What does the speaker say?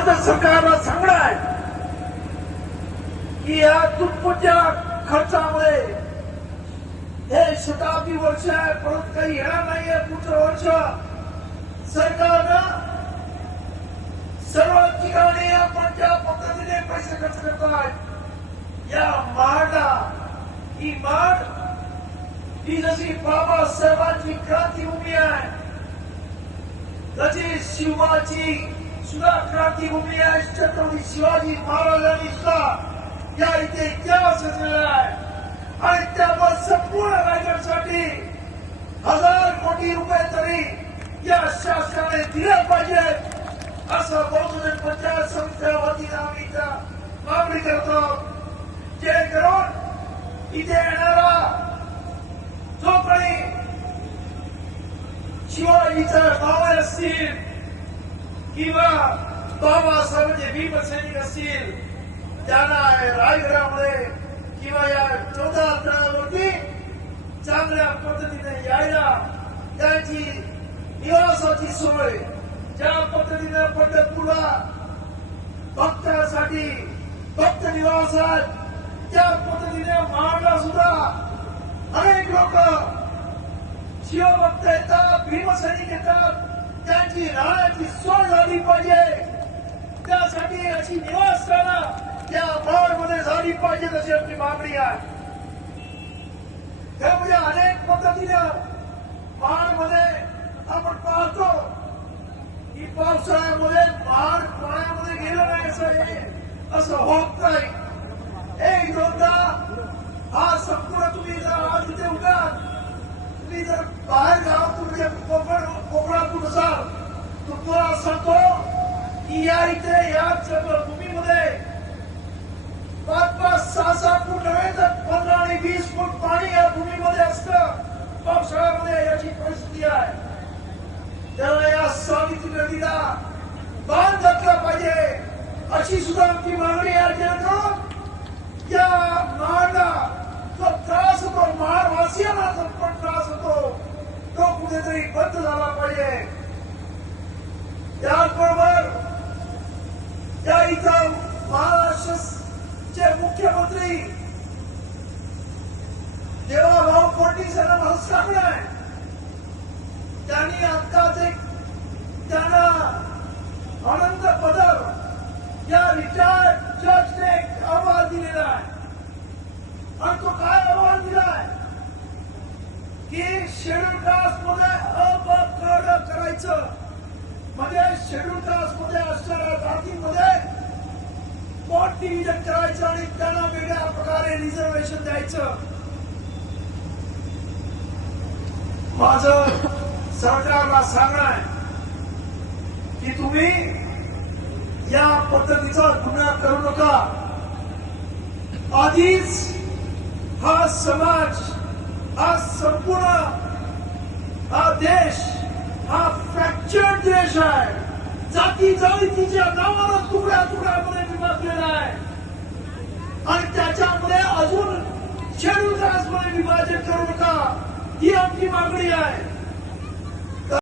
माझं सरकारला सांगणं आहे की या तुटपुंज्या खर्चामुळे हे शताब्दी वर्ष आहे, परत काही येणार नाहीये पुढचं वर्ष. सरकारनं सर्व ठिकाणी आपण ज्या पद्धतीने पैसे खर्च करतायत या महाडला, ही महाड ही जशी बाबासाहेबांची क्रांतीभूमी आहे तशी शिवाची सुद्धा क्रांतीभूमी आहे. छत्रपती शिवाजी महाराजांनी सुद्धा या इथे इतिहास रचलेला आहे आणि त्यामुळे संपूर्ण रायगडसाठी 1000 कोटी रुपये तरी या शासनाने दिले पाहिजे असं बहुजन पंचायत समितीच्या वतीने आम्ही मागणी करतो. जेणेकरून इथे येणारा जो काही शिवाजीचा भाव असतील किंवा बाबासाहेबांचे भीमसैनिक असतील त्यांना रायगडामध्ये किंवा या 14 तळावरती चांगल्या पद्धतीने यायला त्यांची निवासाची सोय ज्या पद्धतीने पंढरपूरला भक्तांसाठी भक्त निवास आहेत त्या पद्धतीने महाडला सुद्धा अनेक लोक शिवभक्त येतात, भीमसैनिक येतात, त्यांची राहण्याची सोय झाली पाहिजे. त्यासाठी अशी निवासस्थानं त्या महाडमध्ये झाली पाहिजे अशी आमची मागणी आहे. त्यामुळे अनेक पद्धतीने महाडमध्ये आपण पाहतो की पावसाळ्यामध्ये महाड पाण्यामध्ये गेलं नाही असं होत नाही. एक दोनदा हा संपूर्ण तुम्ही जर आज इथे उभ्या तुम्ही जर बाहेर गावातून कोकणातून असाल तर तुम्हाला सांगतो की या इथे या भूमीमध्ये 5-5, 6-6 फूट नव्हे तर 15 आणि 20 फूट पाणी या भूमीमध्ये असतं पावसाळ्यामध्ये. याची परिस्थिती आहे. त्याला या सावित्री नदीला बांध घातला पाहिजे अशी सुद्धा आमची मागणी आहे. जेणेकरून या महाडला जो त्रास होतो, महाडवासियांना जो पण त्रास होतो तो कुठेतरी बंद झाला पाहिजे. त्याचबरोबर या इथं महाराष्ट्राचे मुख्यमंत्री देवाभाऊ फडणवीस यांना मला सांगणं आहे त्यांनी आत्ताच एक त्यांना आनंद पदर या रिटायर्ड जजने एक अहवाल दिलेला आहे आणि तो काय अहवाल दिलाय की शेड्यूल कास्ट मध्ये अपकड करायचं म्हणजे शेड्यूल कास्ट मध्ये असणाऱ्या जातींमध्ये स्पॉट डिव्हिजन करायचं आणि त्यांना वेगळ्या प्रकारे रिझर्वेशन द्यायचं. माझं सरकारला सांगणं आहे की तुम्ही या पद्धतीचा गुन्हा करू नका. आधीच हा समाज, हा संपूर्ण हा देश हा फ्रॅक्चर्ड देश आहे. जाती जातीच्या नावानं तुकड्या तुकड्यामध्ये विभागलेला आहे आणि त्याच्यामध्ये अजून शेड्यूल कास्टमध्ये विभाजन करू नका ही आमची मागणी आहे.